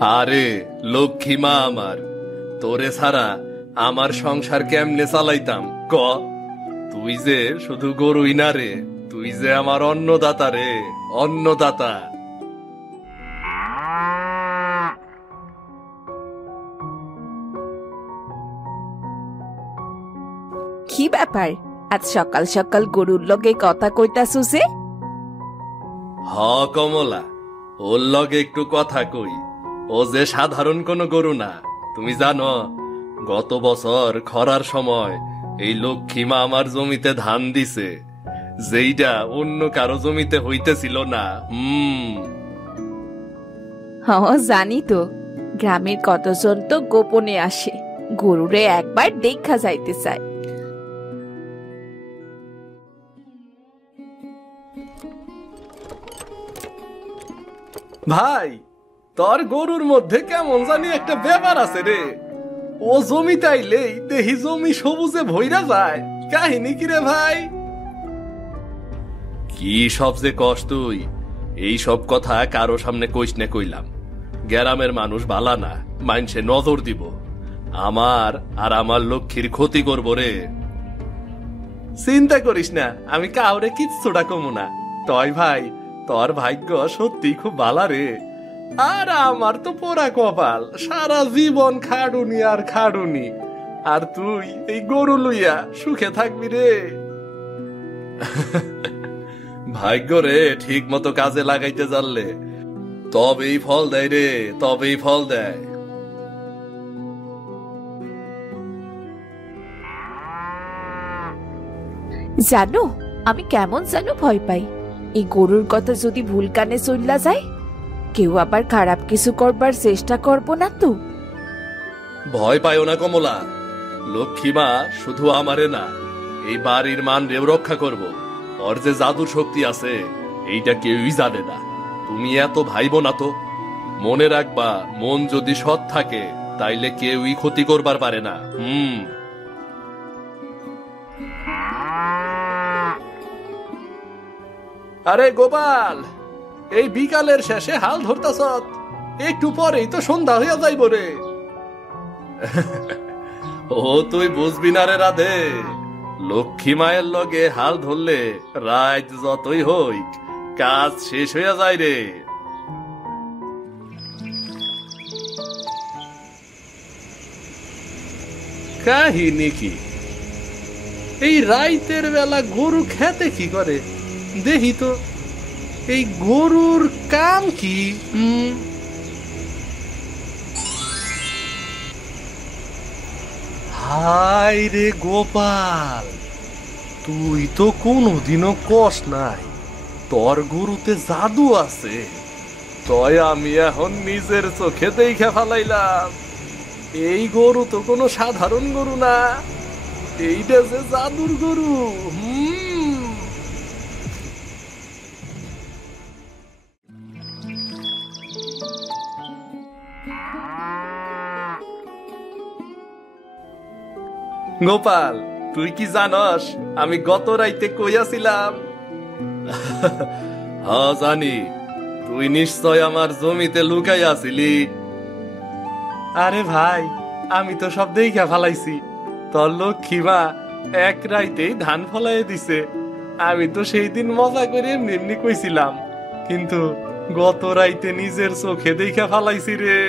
আরে লক্ষ্মী মা আমার, তোরে ছাড়া আমার সংসার কেমনে চালাইতাম ক? তুই যে শুধু গরুই না রে, তুই যে আমার অন্নদাতা রে, অন্নদাতা। কি ব্যাপার, আজ সকাল সকাল গরুর লগে কথা কইতাছু যে? হ কমলা, ওর লগে একটু কথা কই। ও যে সাধারণ কোনো গরু না, তুমি জানো গত বছর খরার সময় এই লক্ষ্মী মা আমার জমিতে ধান দিছে, যেইটা অন্য কারো জমিতে হইতেছিল না। জানি তো, গ্রামের কতজন তো গোপনে আসে, গরুরে একবার দেখা যাইতে চায়। ভাই, তোর গরুর মধ্যে কেমন জানি একটা ব্যাপার আছে রে। ও জমি তাইলেই দেহি জমি সবুজে ভইরা যায়, কাহিনী কি রে ভাই? কি সব যে কষ্ট তুই, এই সব কথা কারো সামনে কইস না কইলাম। গ্রামের মানুষ বালা না, মাইনসে নজর দিব, আমার আর আমার লক্ষ্মীর ক্ষতি করব রে। চিন্তা করিস না, আমি কাউরে কিচ্ছুটা কমু না। তয় ভাই, তোর ভাগ্য সত্যি খুব বালা রে। আর আমার তো পোড়া কপাল, সারা জীবন খাড়ুনি আর খাড়ুনি, আর তুই এই গরু লইয়া সুখে থাকবি রে। ভাগ্য রে ঠিক মতো কাজে লাগাইতে জানলে তবেই ফল দেয় রে, তবেই ফল দেয়। জানো, আমি কেমন জানো ভয় পাই, এই গরুর কথা যদি ভুল কানে চললা যায়, কেউ আবার খারাপ কিছু করবার চেষ্টা করব না তো? ভয় পাইও না কমলা, লক্ষ্মী মা শুধু আমারে না, এই বাড়ির মান রেও রক্ষা করব। ওর যে জাদুর শক্তি আছে এইটা কেউই জানে না। তুমি এত ভাইব না তো, মনে রাখবা মন যদি সৎ থাকে তাইলে কেউই ক্ষতি করবার পারে না। আরে গোপাল, এই বিকালের শেষে হাল ধরতাছ, একটু পরেই তো সন্ধ্যা হইয়া যাইব রে। ও তুই বুঝবি না রে রাধে, লক্ষ্মী মায়ের লগে হাল ধরলে রাত যতই হইক কাজ শেষ হইয়া যায় রে। কাহিনী কি? এই রাইতের বেলা গরু খেতে কি করে দেখি তো, এই গরুর কাম কি? হায় রে গোপাল, তুই তো কোনোদিনও কস নাই তোর গরুতে জাদু আছে। তয় আমি এখন নিজের চোখে দেখে ফেলাইলাম, এই গরু তো কোনো সাধারণ গরু না, এইটা যে জাদুর গরু। গোপাল, তুই কি জানস আমি গত রাইতে কইয়াছিলাম? হ্যাঁ জানি, তুই নিশ্চয় আমার জমিতে লুকাইয়াছিলি। আরে ভাই, আমি তো সব দেখা ফেলাইছি, তোর লক্ষ্মী মা এক রাইতেই ধান ফলাই দিছে। আমি তো সেই দিন মজা করে এমনি এমনি কইছিলাম, কিন্তু গত রাইতে নিজের চোখে দেখা ফেলাইছি রে।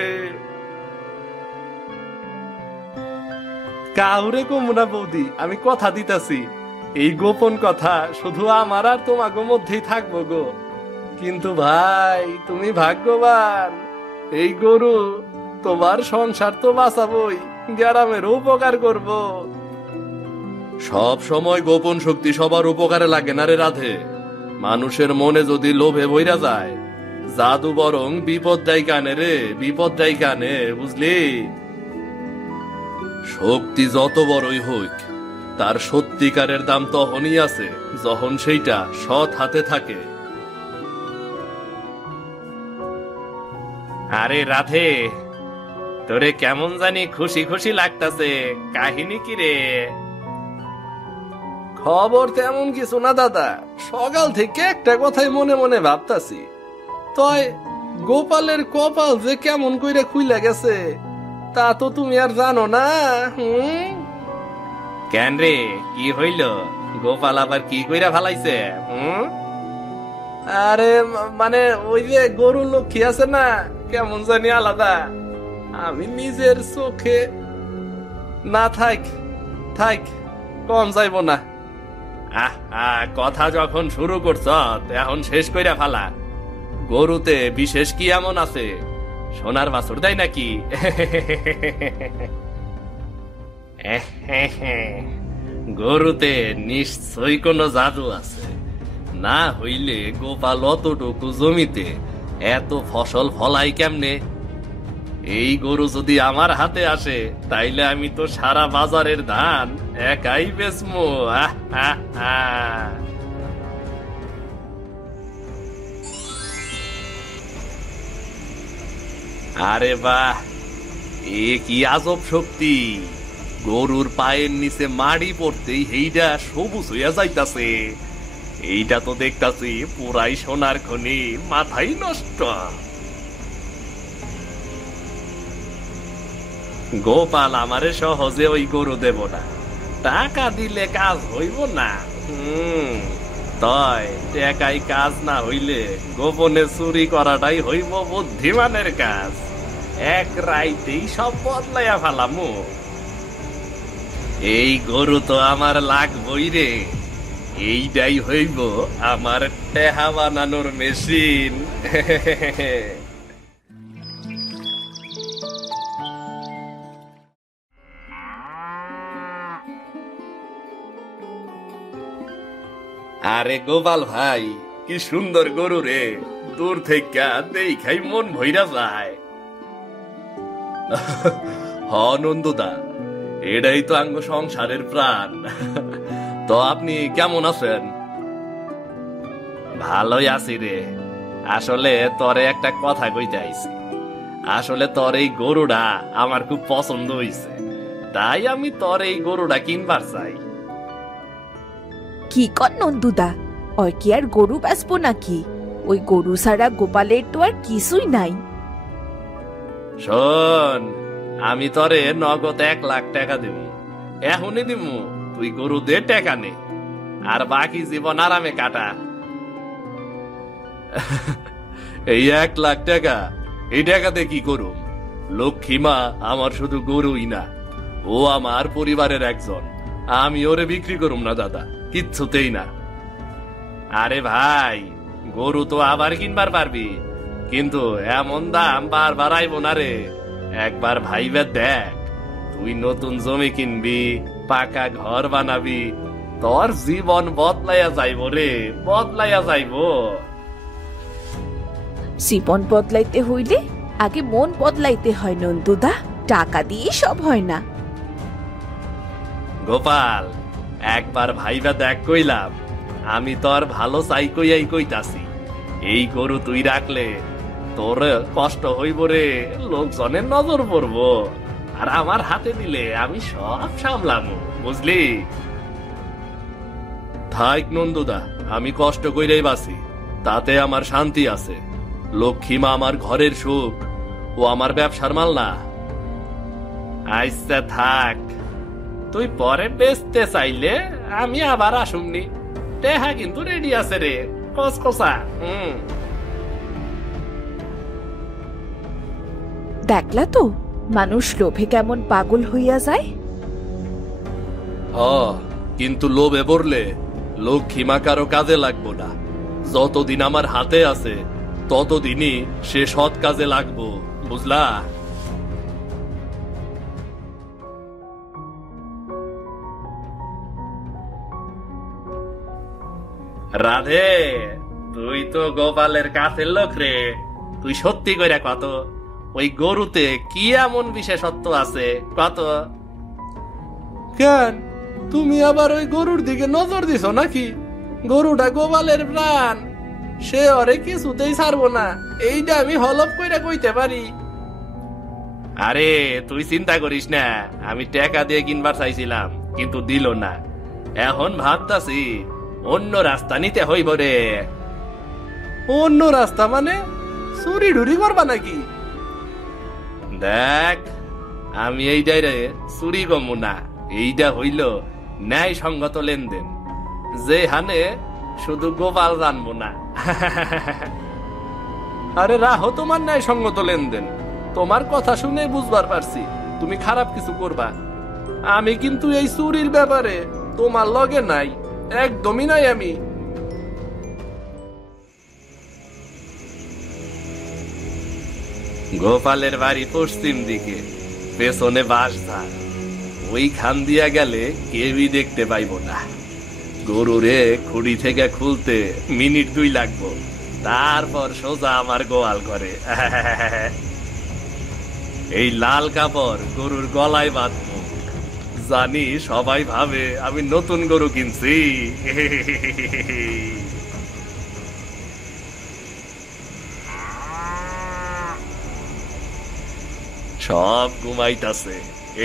কাউরে কমুনা বৌদি, আমি কথা দিতাছি, এই গোপন কথা শুধু আমার আর তোমাগো মধ্যেই থাকবো গো। কিন্তু ভাই, তুমি ভাগ্যবান, এই গরু তোমার সংসার তো বাঁচাবই, গ্রামের উপকার করব। সব সময় গোপন শক্তি সবার উপকারে লাগে না রে রাধে। মানুষের মনে যদি লোভে বইরা যায়, জাদু বরং বিপদ দেয় কানে রে, বিপদ দেয় কানে, বুঝলি? শক্তি যত বড়ই হোক, তার সত্যিকারের দাম তখনই আছে যখন সেইটা সৎ হাতে থাকে। আরে রাধে, তোরে কেমন জানি খুশি খুশি লাগতাছে, কাহিনী কি রে? খবর তেমন কিছু না দাদা, সকাল থেকে একটা কথাই মনে মনে ভাবতাছি। তয় গোপালের কপাল যে কেমন কইরা খুইলা গেছে তা তো তুমি আর জানো না। কেন রে, কি হইল? গোপাল আবার কি কইরা ফালাইছে? আরে মানে ওই যে গরু লক্ষ্মী আছে না, কেমন জানি আলাদা। আমি নিজের চোখে না থাক থাক কম যাইব না। কথা যখন শুরু করছ এখন শেষ কইরা ফালা। গরুতে বিশেষ কি এমন আছে? সোনার বাছুর দেয় নাকি? গরুতে নিশ্চয়ই কোনো জাদু আছে, না হইলে গোপাল অতটুকু জমিতে এত ফসল ফলাই কেমনে? এই গরু যদি আমার হাতে আসে তাইলে আমি তো সারা বাজারের ধান একাই বেচমু। আরে বাহ, এ কি আজব শক্তি! গরুর পায়ের নিচে মাড়ি পড়তেই এইটা সবুজ হইয়া যাইতাছে। এইটা তো দেখতাছি পুরাই সোনার খনি, মাথাই নষ্ট। গোপাল আমারে সহজে ওই গরু দেব না, টাকা দিলে কাজ হইব না। তয় টাকাই কাজ না হইলে গোপনে চুরি করাটাই হইব বুদ্ধিমানের কাজ। এক রাইতেই সব বদলাইয়া ফেলামু। এই গরু তো আমার লাগবই রে, এইটাই হইব আমার টেহা বানানোর মেশিন। আরে গোপাল ভাই, কি সুন্দর গরু রে! দূর থেকে দেখাই মন ভইরা যায়। হ নন্দুদা, এটাই তো আঙ্গ সংসারের প্রাণ। তো আপনি কেমন আছেন? ভালোই আছি রে। আসলে তরে একটা কথা কইতে আইছি। আসলে তোর এই গরুটা আমার খুব পছন্দ হইছে, তাই আমি তোর এই গরুটা কিনবার চাই। কি কর নন্দুদা, ওই কি আর গরু বেচবো নাকি? ওই গরু ছাড়া গোপালের তো আর কিছুই নাই। শোন, আমি তোরে নগদ 1,00,000 টাকা দিব, এখনই দিব। তুই গরু দে, টাকা নে, আর বাকি জীবন আরামে কাটা। এই 1,00,000 টাকা, এই টাকাতে কি করুম? লক্ষ্মী মা আমার শুধু গরুই না, ও আমার পরিবারের একজন। আমি ওরে বিক্রি করুম না দাদা, কিচ্ছুতেই না। আরে ভাই, গরু তো আবার কিনবার পারবি, কিন্তু এমন দাম বারবার আইব না রে। একবার ভাইবে দেখ, তুই নতুন জমি কিনবি, পাকা ঘর বানাবি, তোর জীবন বদলাইয়া যাইব রে, বদলাইয়া যাইব। জীবন বদলাইতে হইলে আগে মন বদলাইতে হয় নন্দুদা, টাকা দিয়ে সব হয় না। গোপাল, একবার ভাইবা দেখ কইলাম, আমি তোর ভালো চাই কইয়াই কইতাছি। এই গরু তুই রাখলে তোর কষ্ট হইব রে, লোকজনের নজর পড়ব, আর আমার হাতে দিলে আমি সব সামলামু, বুঝলি? থাক নন্দুদা, আমি কষ্ট কইরাই বাঁচি, তাতে আমার শান্তি আছে। লক্ষ্মীমা আমার ঘরের সুখ, ও আমার ব্যবসার মাল না। আইসা থাক, তুই পরে বেচতে চাইলে আমি আবার আসুমনি। টেহা কিন্তু রেডি আছে রে, কসকসা। দেখলা তো মানুষ লোভে কেমন পাগল হইয়া যায়। কিন্তু লোভে পড়লে লক্ষ্মীমা কারো কাজে লাগবো না। যতদিন আমার হাতে আছে ততদিনই সে সৎ কাজে লাগবো, বুঝলা? রাধে, তুই তো গোপালের কাছের লোক রে। তুই সত্যি কইরা কত, ওই গরুতে কি এমন বিশেষত্ব আছে কত? কেন, তুমি আবার ওই গরুর দিকে নজর দিছ নাকি? গরুটা গোপালের প্রাণ, সে ওরে কিছুতেই ছাড়বো না, এইটা আমি হলপ কইরা কইতে পারি। আরে তুই চিন্তা করিস না, আমি টাকা দিয়ে কিনবার চাইছিলাম কিন্তু দিল না। এখন ভাবতাছি অন্য রাস্তা নিতে হইব রে। অন্য রাস্তা মানে? চুরি ডুরি করবা নাকি? দেখ, আমি এইটাই রে চুরি কমু না। এইটা হইল ন্যায় সঙ্গত লেনদেন, যে হানে শুধু গোপাল জানবো না। আরে রাহো তোমার ন্যায় সঙ্গত লেনদেন। তোমার কথা শুনে বুঝবার পারছি তুমি খারাপ কিছু করবা। আমি কিন্তু এই চুরির ব্যাপারে তোমার লগে নাই, একদমই নাই। আমি গোপালের বাড়ি পশ্চিম দিকে, পেছনে বাঁশঝাড়। ওইখান দিয়া গেলে কেউই দেখতে পাইব না। গরুরে খুঁড়ি থেকে খুলতে মিনিট 2 লাগবো, তারপর সোজা আমার গোয়াল ঘরে। এই লাল কাপড় গরুর গলায় বাঁধবো, জানি সবাই ভাবে আমি নতুন গরু কিনছি। সব ঘুমাইতাছে,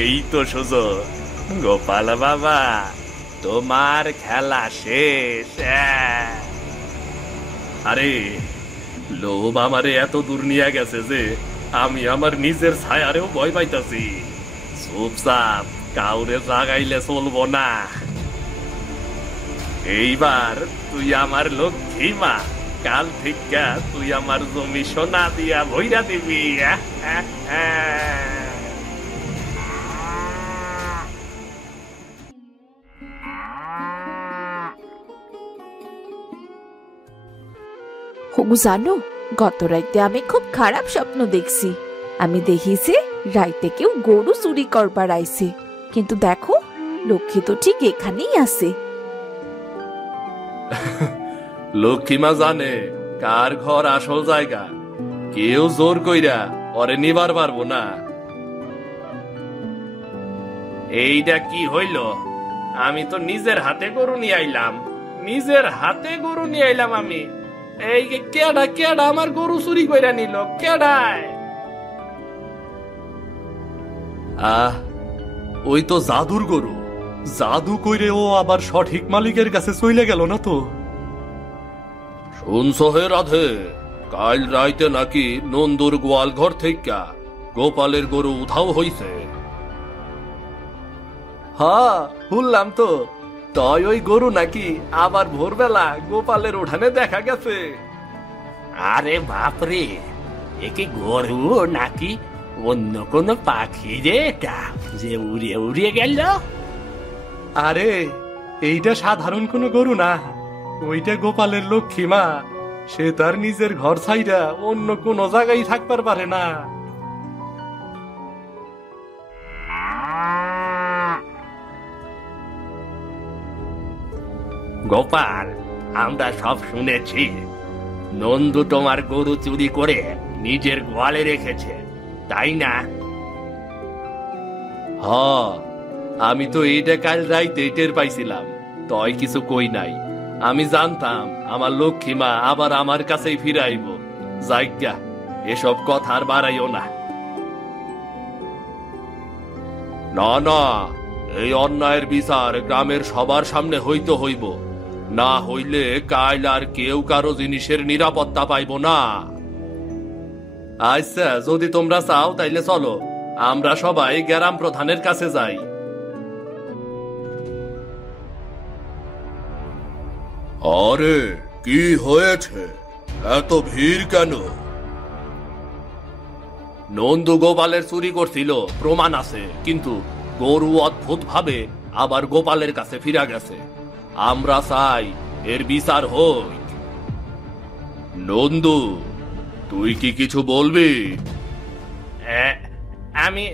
এই তো সুযোগ। গোপাল বাবা, তোমার খেলা শেষ। আরে লোভ আমারে এত দূর নিয়ে গেছে যে আমি আমার নিজের ছায়ারেও ভয় পাইতাছি। চুপচাপ কাউরে জাগাইলে চলবো না। এইবার তুই আমার লক্ষ্মী মা, কাল থেকে তুই আমার জমি সোনা দিয়া ভইরা দিবি। হগু জানো, গত রাইতে আমি খুব খারাপ স্বপ্ন দেখছি। আমি দেখিছি রাইতে কেউ গরু চুরি করবার আইছে, কিন্তু দেখো লক্ষ্মী তো ঠিক এখানেই আছে। লক্ষ্মীমা জানে কার ঘর আসল জায়গা, কেউ জোর কইরা ওরে নিবার পারবো না। এইটা কি হইল? আমি তো নিজের হাতে গরু নিয়ে আইলাম, নিজের হাতে গরু নিয়ে আইলাম আমি। এই কেডা কেডা আমার গরু চুরি কইরা নিল? কেডায়? ওই তো জাদুর গরু। জাদু কইরে ও আবার সঠিক মালিকের কাছে চলে গেল না তো? শুনছ হে রাধে, কাল রাইতে নাকি নন্দুর গোয়াল ঘর থেকে গোপালের গরু উধাও হইছে। হ্যাঁ শুনলাম তো। তাই ওই গরু নাকি আবার ভোরবেলা গোপালের উঠানে দেখা গেছে। আরে বাপরে, একে গরু নাকি অন্য কোন পাখি রে এটা, যে উড়িয়ে উড়িয়ে গেল? আরে এইটা সাধারণ কোনো গরু না, ওইটা গোপালের লক্ষ্মী মা। সে তার নিজের ঘর ছাইরা অন্য কোন জায়গায় থাকবার পারে না। গোপাল, আমরা সব শুনেছি নন্দু তোমার গরু চুরি করে নিজের গোয়ালে রেখেছে, তাই না? হ্যাঁ, আমি তো এইটা কাল রাইতে টের পাইছিলাম, তয় কিছু কই নাই। আমি জানতাম আমার লক্ষ্মী মা আবার আমার কাছেই ফিরাইব। যাইগা, এসব কথা আর বাড়াইও না। না না, এই অন্যায়ের বিচার গ্রামের সবার সামনে হইতে হইব, না হইলে কাল আর কেউ কারো জিনিসের নিরাপত্তা পাইব না। আচ্ছা, যদি তোমরা চাও তাইলে চলো, আমরা সবাই গ্রাম প্রধানের কাছে যাই। আরে কি হয়েছে? এত ভিড় কেন? নন্দু গোপালের চুরি করছিল, প্রমাণ আছে, কিন্তু গরু অদ্ভুত ভাবে আবার গোপালের কাছে ফিরা গেছে। আমরা চাই এর বিচার হোক। নন্দু, তুই কি কিছু বলবি? আমি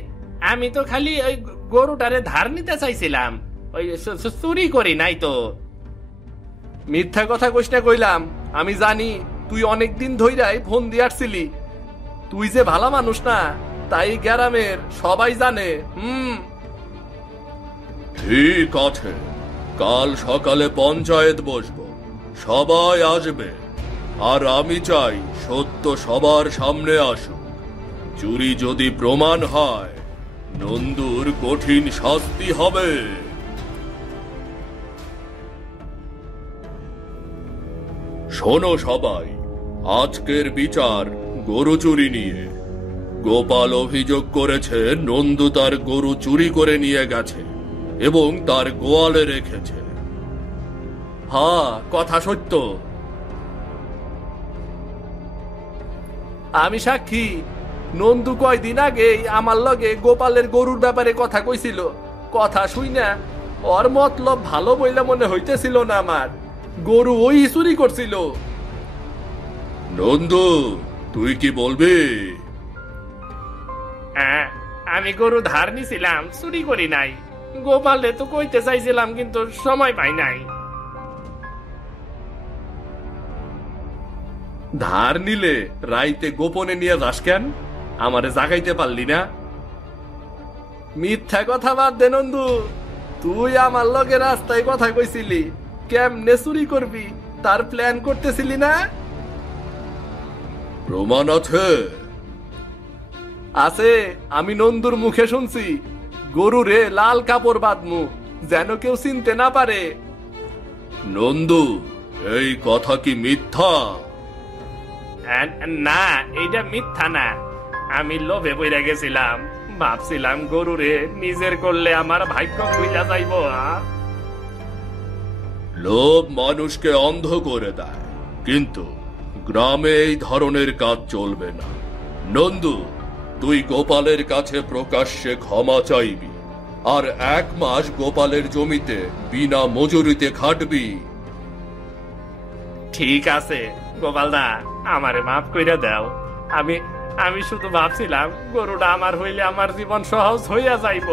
আমি তো খালি ওই গরুটারে ধার নিতে চাইছিলাম, ওই চুরি করি নাই তো। মিথ্যা কথা কইস না কইলাম। আমি জানি তুই অনেকদিন ধইরাই ফোন দিয়ারছিলি। তুই যে ভালো মানুষ না, তাই গ্রামের সবাই জানে। ঠিক আছে, কাল সকালে পঞ্চায়েত বসবো, সবাই আসবে। আর আমি চাই সত্য সবার সামনে আসুক। চুরি যদি প্রমাণ হয়, নন্দুর কঠিন শাস্তি হবে। শোনো সবাই, আজকের বিচার গরু চুরি নিয়ে। গোপাল অভিযোগ করেছে নন্দু তার গরু চুরি করে নিয়ে গেছে এবং তার গোয়ালে রেখেছে। হ্যাঁ, কথা সত্য। আমি সাক্ষী। নন্দু কয়দিন আগেই আমার লগে গোপালের গরুর ব্যাপারে কথা কইছিল। কথা শুই না ওর মতলব ভালো বইলা মনে হইতেছিল না আমার। গরু ওই চুরি করছিল। নন্দু, তুই কি বলবি? আমি গরু ধার নিছিলাম, চুরি করি নাই। গোপালে তো কইতে চাইছিলাম কিন্তু সময় পাই নাই। ধার নিলে রাইতে গোপনে নিয়ে যাস কেন? আমারে জাগাইতে পারলি না? মিথ্যা কথা বাদ দে নন্দু। তুই আমার লগে রাস্তায় কথা কইছিলি কেমনে চুরি করবি তার প্ল্যান করতেছিলি না? প্রমাণ আছে? আছে। আমি নন্দুর মুখে শুনছি গরুরে লাল কাপড় বাঁধমু যেন কেউ চিনতে না পারে। নন্দু, এই কথা কি মিথ্যা? না, এইটা মিথ্যা না। আমি লোভে পইরা গেছিলাম, ভাবছিলাম গরুরে নিজের করলে আমার ভাগ্য খুইলা যাইব। লোভ মানুষকে অন্ধ করে দেয়, কিন্তু গ্রামে এই ধরনের কাজ চলবে না। নন্দু, তুই গোপালের কাছে প্রকাশ্যে ক্ষমা চাইবি আর 1 মাস গোপালের জমিতে বিনা মজুরিতে খাটবি। ঠিক আছে গোপালদা, আমারে মাফ কইরা দাও। আমি শুধু ভাবছিলাম গরুটা আমার হইলে আমার জীবন সহজ হইয়া যাইব।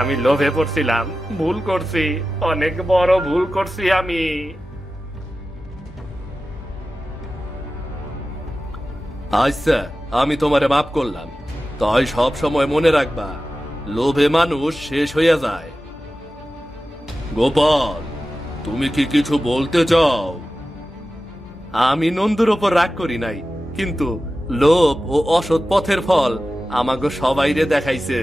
আমি লোভে পড়ছিলাম, ভুল করছি, অনেক বড় ভুল করছি আমি। আচ্ছা, আমি তোমারে মাফ করলাম। তাই সব সময় মনে রাখবা, লোভে মানুষ শেষ হইয়া যায়। গোপাল, তুমি কি কিছু বলতে চাও? আমি নন্দুর ওপর রাগ করি নাই, কিন্তু লোভ ও অসৎ পথের ফল আমাকে সবাইরে দেখাইছে।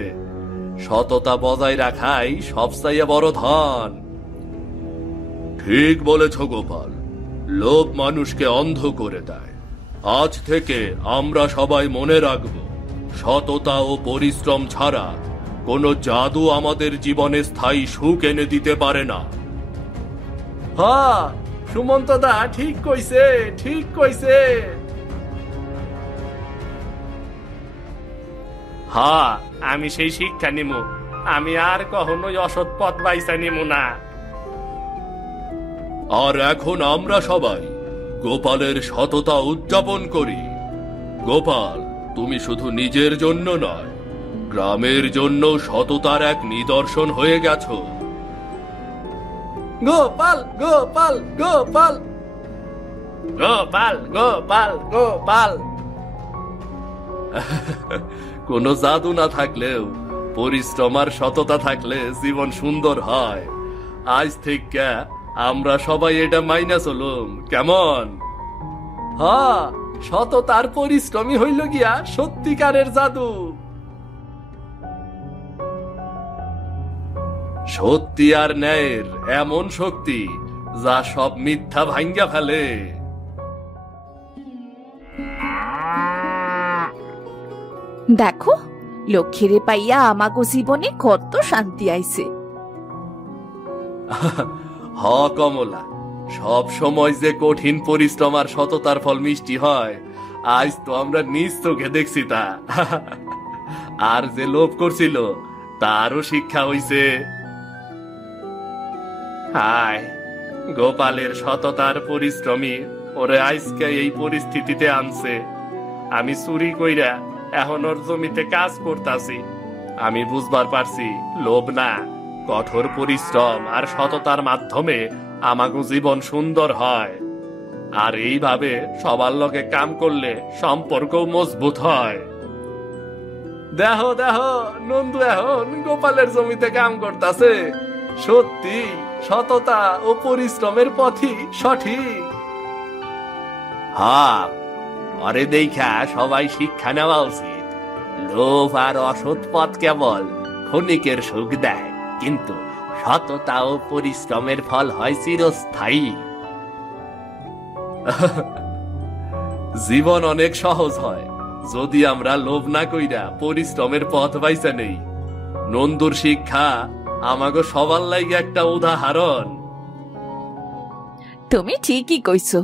সততা বজায় রাখাই সবচাইতে বড় ধন। ঠিক বলেছ গোপাল, লোভ মানুষকে অন্ধ করে দেয়। আজ থেকে আমরা সবাই মনে রাখব, সততা ও পরিশ্রম ছাড়া কোনো জাদু আমাদের জীবনে স্থায়ী সুখ এনে দিতে পারে না। হ্যাঁ, সুমন্ত দা ঠিক কইছে, ঠিক কইছে। হ্যাঁ, আমি সেই শিক্ষা নিমু। আমি আর কখনোই অসৎ পথ বাইসা নিমু না। আর এখন আমরা সবাই গোপালের সততা উদযাপন করি। গোপাল, তুমি শুধু নিজের জন্য নয়, গ্রামের জন্য সততার এক নিদর্শন হয়ে গেছো। গোপাল গোপাল গোপাল গোপাল গোপাল গোপাল। কোনো জাদু না থাকলেও পরিশ্রম আর সততা থাকলে জীবন সুন্দর হয়। আজ থেকে আমরা সবাই এটা মাইনা চলুম, কেমন? হ্যাঁ, সততার পরিশ্রমই হইল গিয়া সত্যিকারের জাদু। সত্যি আর ন্যায়ের এমন শক্তি যা সব মিথ্যা ভাঙ্গা ফেলে। দেখো, লক্ষ্মীরে পাইয়া আমাগো জীবনে কত শান্তি আইছে। হ কমলা, সব সময় যে কঠিন পরিশ্রম আর সততার ফল মিষ্টি হয়, আজ তো আমরা নিজ চোখে দেখছি তা। আর যে লোভ করছিল তারও শিক্ষা হইছে। হায়, গোপালের সততার পরিশ্রমী ওরে আজকে এই পরিস্থিতিতে আনছে। আমি চুরি কইরা এখন ওর জমিতে কাজ করতাছি। আমি বুঝবার পারছি, লোভ না, কঠোর পরিশ্রম আর সততার মাধ্যমে আমাগো জীবন সুন্দর হয়। আর এইভাবে সবার লগে কাম করলে সম্পর্ক মজবুত হয়। দেহ দেহ, নন্দু এখন গোপালের জমিতে কাম করতাছে। সত্যি সততা ও পরিশ্রমের পথই সঠিক। হ্যাঁ, আরে দেখা সবাই শিক্ষা নেওয়া উচিত। লোভ আর অসৎ পথ কেবল ক্ষণিকের সুখ দেয়, কিন্তু সততা ও পরিশ্রমের ফল হয় চিরস্থায়ী। জীবন অনেক সহজ হয় যদি আমরা লোভ না কইরা পরিশ্রমের পথ বাইছে নেই। নন্দুর শিক্ষা আমাগো সবার লাগে একটা উদাহরণ। তুমি ঠিকই কইছো,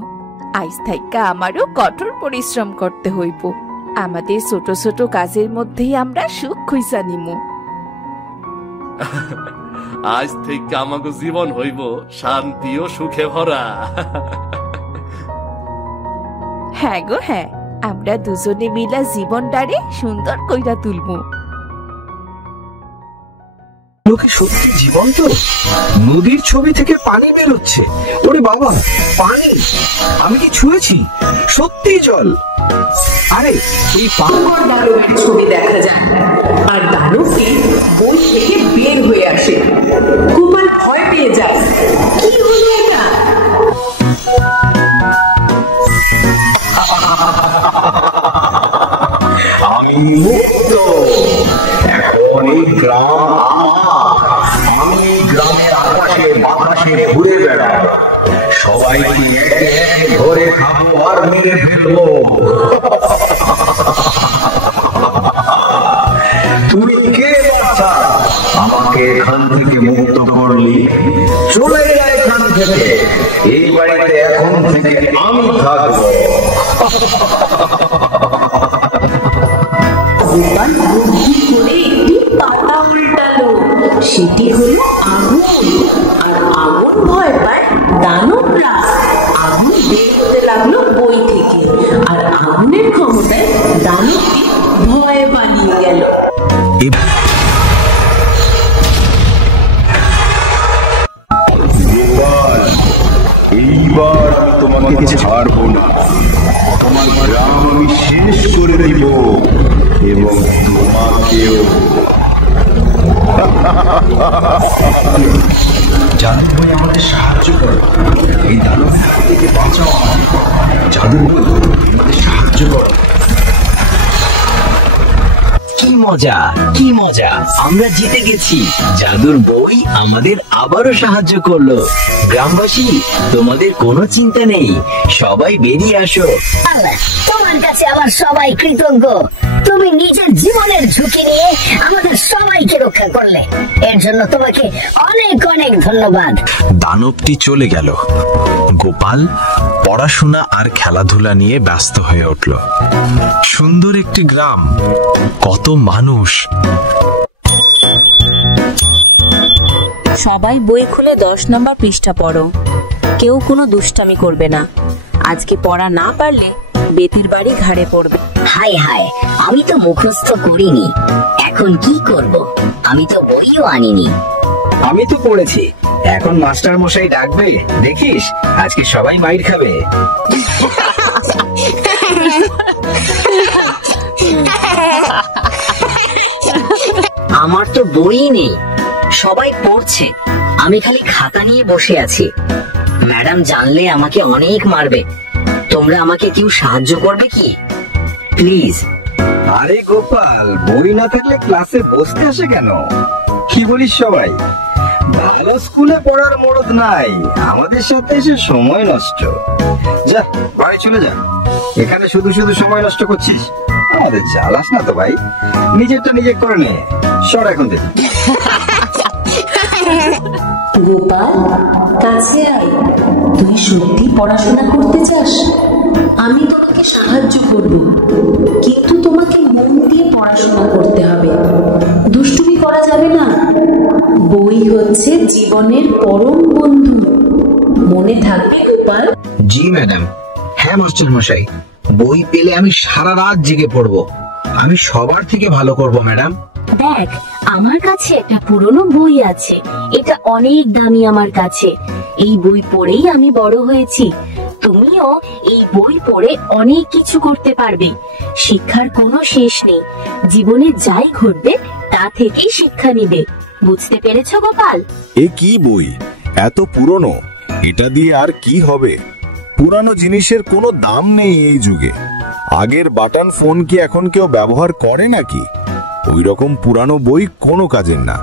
আজ থাইকা আমারও কঠোর পরিশ্রম করতে হইব। আমাদের ছোট ছোট কাজের মধ্যেই আমরা সুখ খুঁজা নিমু। আজ থেকে আমাগো জীবন হইব শান্তি ও সুখে ভরা। হ্যাঁ গো হ্যাঁ, আমরা দুজনে মিলা জীবনটারে সুন্দর কইরা তুলবো। লোকে সত্যি জীবন্ত, নদীর ছবি থেকে পানি বেরোচ্ছে। ওরে বাবা, পানি! আমি কি ছুঁয়েছি? সত্যি জল। আরে এই দানবের ছবি দেখা যায়, আর দানবটি বই থেকে বের হয়ে আসে। গোপাল ভয় পেয়ে যায়। কি হলো এটা? আমি মুক্ত, এখন এই গ্রাম আমার। আমি এই গ্রামের আকাশে বাতাসে ঘুরে বেড়াই, সবাইকে একে একে ধরে খাবো আর মেরে ফেলবো। তুমি কে বাচ্চা? আমাকে এখান থেকে মুক্ত করলি? চলে যায় এখান থেকে। এই বাড়িতে এখন থেকে আমি থাকবো। গোপাল বুদ্ধি করে একটি পাতা উল্টালো, সেটি হলো আগুন। আর আগুন ভয় পায় দানবরা। আগুন বের হতে লাগলো বই থেকে, আর আগুনের ক্ষমতায় দানবটি ভয়ে পালিয়ে গেল। গোপাল, এইবার আমি তোমাকে ছাড়বো না। আমার গ্রাম আমি শেষ করে দিব, এবং তোমাকেও। জাদু বই আমাদের সাহায্য করো, এই দানবের হাত থেকে বাঁচাও আমাদের। জাদু বই আমাদের সাহায্য করো। কি মজা, কি মজা! আমরা জিতে গেছি। জাদুর বই আমাদের আবারও সাহায্য করলো। গ্রামবাসী, তোমাদের কোনো চিন্তা নেই, সবাই বেরিয়ে আসো। তোমার কাছে আমার সবাই কৃতজ্ঞ। তুমি নিজের জীবনের ঝুঁকি নিয়ে আমাদের সবাইকে রক্ষা করলে, এর জন্য তোমাকে অনেক অনেক ধন্যবাদ। দানবটি চলে গেল। গোপাল পড়াশোনা আর খেলাধুলা নিয়ে ব্যস্ত হয়ে উঠল। সুন্দর একটি গ্রাম, কত মানুষ। সবাই বই খুলে 10 নম্বর পৃষ্ঠা পড়ো। কেউ কোনো দুষ্টামি করবে না। আজকে পড়া না পারলে বেতির বাড়ি ঘাড়ে পড়বে। হায় হায়, আমি তো মুখস্থ করিনি, এখন কি করব? আমি তো বইও আনিনি। আমি তো পড়েছি, এখন মাস্টার মশাই ডাকবে, দেখিস আজকে সবাই মাইর খাবে। আমার তো বই নেই, সবাই পড়ছে, আমি খালি খাতা নিয়ে বসে আছি। ম্যাডাম জানলে আমাকে অনেক মারবে। তোমরা আমাকে কেউ সাহায্য করবে কি প্লিজ? আরে গোপাল, বই না থাকলে ক্লাসে বসতে আসে কেন? কি বলিস সবাই? ভালো স্কুলে পড়ার মরদ নাই, আমাদের সাথে এসে সময় নষ্ট। যা বাড়ি চলে যা, এখানে শুধু শুধু সময় নষ্ট করছিস। আমাদের জ্বালাস না তো ভাই, নিজেরটা নিজে করে নে। সর এখন থেকে। গোপাল, কাছে আয়। তুই সত্যি পড়াশোনা করতে চাস? আমি তোমাকে সাহায্য করব, কিন্তু তোমাকে মন দিয়ে পড়াশোনা করতে হবে। দুষ্টুমি করা যাবে না। বই হচ্ছে জীবনের পরম বন্ধু, মনে থাকবে গোপাল? জি ম্যাডাম। হ্যাঁ মাস্টার মশাই, বই পেলে আমি সারা রাত জেগে পড়বো। আমি সবার থেকে ভালো করব ম্যাডাম। দেখ, আমার কাছে একটা পুরনো বই আছে, এটা অনেক দামি আমার কাছে। এই বই পড়েই আমি বড় হয়েছি। তুমিও এই বই পড়ে অনেক কিছু করতে পারবে। শিক্ষার কোনো শেষ নেই, জীবনে যাই ঘটবে তা থেকেই শিক্ষা নিবে। বুঝতে পেরেছো গোপাল? এ কি বই, এত পুরনো, এটা দিয়ে আর কি হবে? পুরানো জিনিসের কোনো দাম নেই এই যুগে। আগের বাটন ফোন কি এখন কেউ ব্যবহার করে নাকি? ওই রকম পুরানো বই কোনো কাজের না।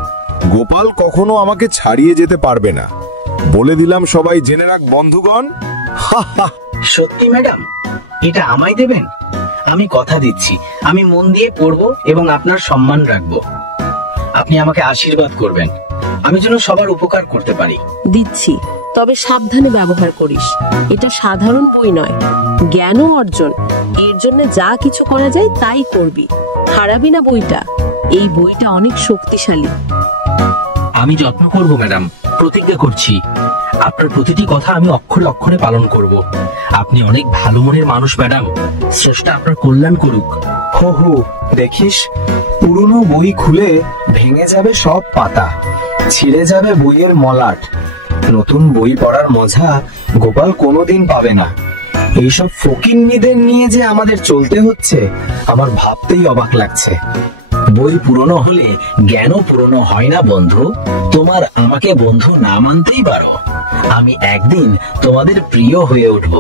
গোপাল কখনো আমাকে ছাড়িয়ে যেতে পারবে না, বলে দিলাম। সবাই জেনে রাখ বন্ধুগণ। সত্যি ম্যাডাম? এটা আমায় দেবেন? আমি কথা দিচ্ছি, আমি মন দিয়ে পড়বো এবং আপনার সম্মান রাখবো। আপনি আমাকে আশীর্বাদ করবেন, আমি যেন সবার উপকার করতে পারি। দিচ্ছি, তবে সাবধানে ব্যবহার করিস। এটা সাধারণ বই নয়, জ্ঞান অর্জন। এর জন্য যা কিছু করা যায় তাই করবি, হারাবি না বইটা। এই বইটা অনেক শক্তিশালী। আমি যত্ন করব ম্যাডাম, প্রতিজ্ঞা করছি। আপনার প্রতিটি কথা আমি অক্ষরে অক্ষরে পালন করব। আপনি অনেক ভালো মনের মানুষ ম্যাডাম, স্রষ্টা আপনার কল্যাণ করুক। হো হো, দেখিস পুরনো বই খুলে ভেঙে যাবে সব পাতা, ছিঁড়ে যাবে বইয়ের মলাট। নতুন বই পড়ার মজা গোপাল কোনোদিন পাবে না। এইসব ফকিন্নিদের নিয়ে যে আমাদের চলতে হচ্ছে, আমার ভাবতেই অবাক লাগছে। বই পুরনো হলে জ্ঞানও পুরনো হয় না বন্ধু। তোমার আমাকে বন্ধু না মানতেই পারো, আমি একদিন তোমাদের প্রিয় হয়ে উঠব।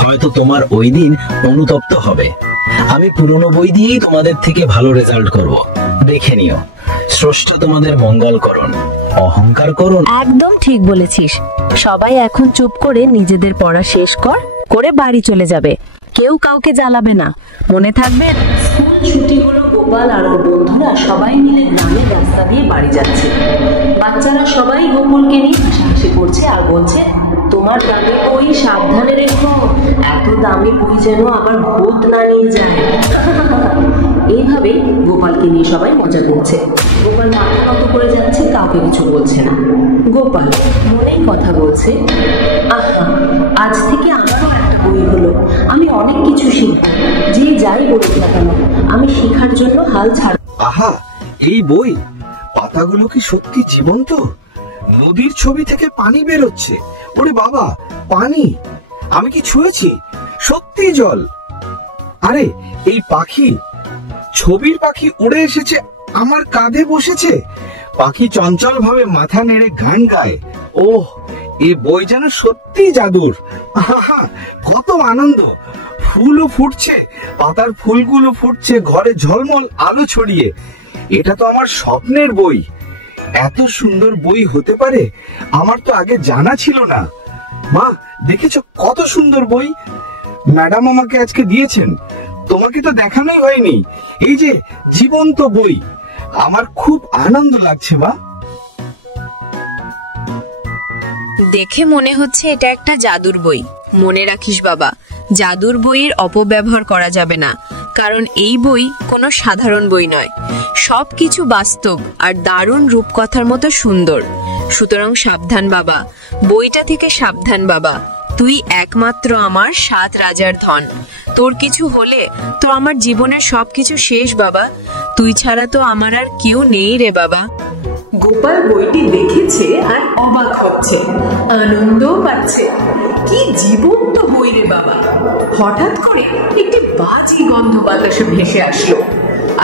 হয়তো তোমার ওই দিন অনুতপ্ত হবে। আমি পুরনো বই দিয়েই তোমাদের থেকে ভালো রেজাল্ট করব, দেখে নিও। স্রষ্টা তোমাদের মঙ্গল করুন, অহংকার করুন। একদম ঠিক বলেছিস। সবাই এখন চুপ করে নিজেদের পড়া শেষ করে বাড়ি চলে যাবে। কেউ কাউকে জ্বালাবে না, মনে থাকবে। স্কুল ছুটি হলো, গোপাল আর ওর বন্ধুরা সবাই মিলে গ্রামের রাস্তা দিয়ে বাড়ি যাচ্ছে। বাচ্চারা সবাই গোপালকে নিয়ে হাসাহাসি করছে আর বলছে, তোমার দামি বই সাবধানে রেখো, এত দামি বই যেন আবার ভূত না নিয়ে যায়। এইভাবে গোপালকে নিয়ে সবাই মজা করছে। গোপাল মাথা নত করে যাচ্ছে, কাউকে কিছু বলছে না। গোপাল মনেই কথা বলছে, আহা, আজ থেকে আমারও একটা বই হলো, আমি অনেক কিছু শিখব। যে যাই বলুক না কেন, আমি শেখার জন্য হাল ছাড়ব। আহা, এই বই পাতাগুলো কি সত্যি জীবন্ত? নদীর ছবি থেকে পানি বেরোচ্ছে। ওরে বাবা, পানি! আমি কি ছুঁয়েছি? সত্যি জল। আরে এই পাখি, ছবির পাখি উড়ে এসেছে, আমার কাঁধে বসেছে। পাখি চঞ্চল ভাবে মাথা নেড়ে গান গায়। ওহ, এই বই যেন সত্যি জাদুর। আহা, কত আনন্দ! ফুলও ফুটছে, পাতার ফুলগুলো ফুটছে ঘরে ঝলমল আলো ছড়িয়ে। এটা তো আমার স্বপ্নের বই। এত সুন্দর বই হতে পারে আমার তো আগে জানা ছিল না। মা, দেখেছো কত সুন্দর বই ম্যাডাম আমাকে আজকে দিয়েছেন? তোমাকে তো দেখানোই হয়নি। এই যে জীবন্ত বই, আমার খুব আনন্দ লাগছে মা। দেখে মনে হচ্ছে এটা একটা জাদুর বই। মনে রাখিস বাবা, জাদুর বইয়ের অপব্যবহার করা যাবে না, কারণ এই বই কোনো সাধারণ বই নয়। সবকিছু বাস্তব আর দারুণ রূপকথার মতো সুন্দর। সুতরাং সাবধান বাবা, বইটা থেকে সাবধান বাবা। তুই একমাত্র আমার 7 রাজার ধন। তোর কিছু হলে তো আমার জীবনের সবকিছু শেষ বাবা। তুই ছাড়া তো আমার আর কেউ নেই রে বাবা। গোপাল বইটি দেখেছে আর অবাক হচ্ছে, আনন্দও পাচ্ছে। কি জীবন্ত বই রে বাবা! হঠাৎ করে একটি বাজে গন্ধ বাতাসে ভেসে আসলো,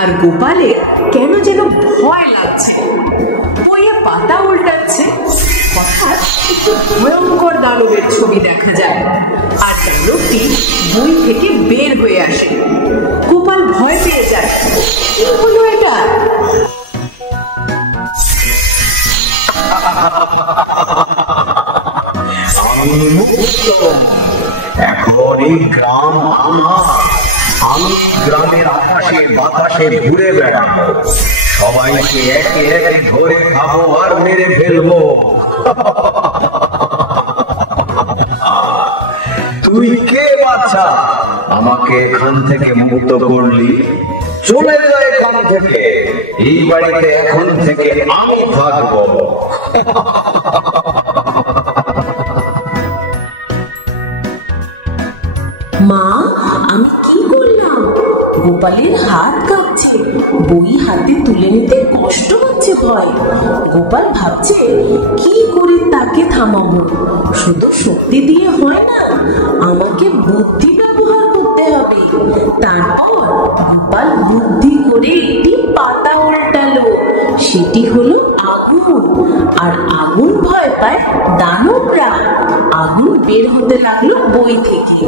আর গোপালের কেন যেন ভয় লাগছে। বইয়ে পাতা উল্টাচ্ছে, হঠাৎ একটু ভয়ঙ্কর দানবের ছবি দেখা যায়, আর দানবটি বই থেকে বের হয়ে আসে। গোপাল ভয় পেয়ে যায়। কি হলো এটা? আমি মুক্ত, এখন এই গ্রাম আমার। আমি গ্রামের আকাশে বাতাসে ঘুরে বেড়াবো, সবাইকে একে একে ধরে খাবো আর মেরে ফেলবো। তুই কে বাচ্চা? আমাকে এখান থেকে মুক্ত করলি? চলে যায় এখান থেকে। এই বাড়িতে এখন থেকে আমি থাকবো। মা, আমি কি করলাম? গোপালের হাত কাঁপছে, বই হাতে তুলে নিতে কষ্ট হচ্ছে ভয়। গোপাল ভাবছে কি করে তাকে থামাবো। শুধু শক্তি দিয়ে হয় না, আমাকে বুদ্ধি ব্যবহার করতে হবে। তারপর গোপাল বুদ্ধি করে একটি পাতা উল্টালো। সেটি হলো আগুন, আর আগুন ভয় পায় দানবরা। আগুন বের হতে লাগলো বই থেকে,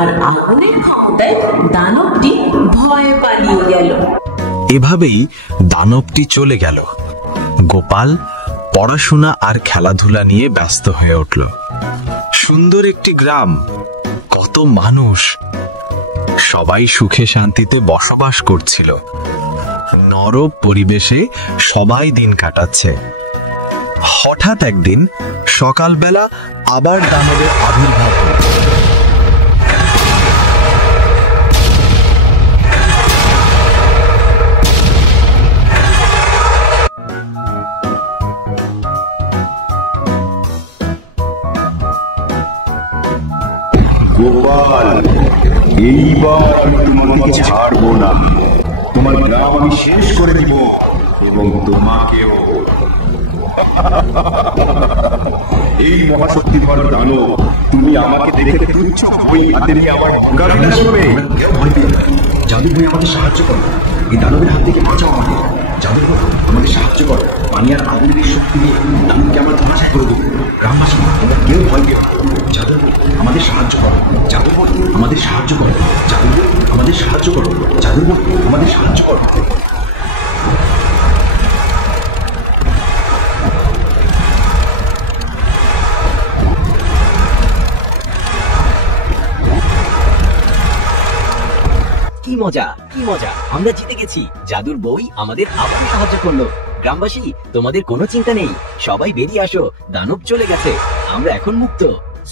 আর আগুনের ক্ষমতায় দানবটি ভয়ে পালিয়ে গেল। এভাবেই দানবটি চলে গেল। গোপাল পড়াশোনা আর খেলাধুলা নিয়ে ব্যস্ত হয়ে উঠল। সুন্দর একটি গ্রাম, কত মানুষ, সবাই সুখে শান্তিতে বসবাস করছিল। নরম পরিবেশে সবাই দিন কাটাচ্ছে। হঠাৎ একদিন সকালবেলা আবার দানবের আবির্ভাব হলো। গোপাল, এইবার আমি তোমাকে ছাড়বো না। তোমার গ্রাম আমি শেষ করে দিব এবং তোমাকেও। এই মহাশক্তিধর দানব, তুমি আমাকে দেখে তুচ্ছ বই হাতে নিয়ে আমার মোকাবিলা করবে। কেউ ভয় পেও না, জাদুর বই আমাকে সাহায্য করো। এই দানবের হাত থেকে বাঁচাও আমাকে। জাদুর বই আমাকে সাহায্য করো। পানি আর আগুনের শক্তি নিয়ে দানবকে আমার ধরাশায়ী করে দেবো। গ্রামবাসী, তোমরা কেউ ভয় পেও না। জাদুর বই আমাদের সাহায্য করো। জাদুর বই আমাদের সাহায্য করো। জাদুর বই আমাদের সাহায্য করো। জাদুর বই আমাদের সাহায্য করো। কি মজা, কি মজা, আমরা জিতে গেছি। জাদুর বই আমাদের আবার সাহায্য করলো। গ্রামবাসী, তোমাদের কোনো চিন্তা নেই, সবাই বেরিয়ে আসো, দানব চলে গেছে, আমরা এখন মুক্ত।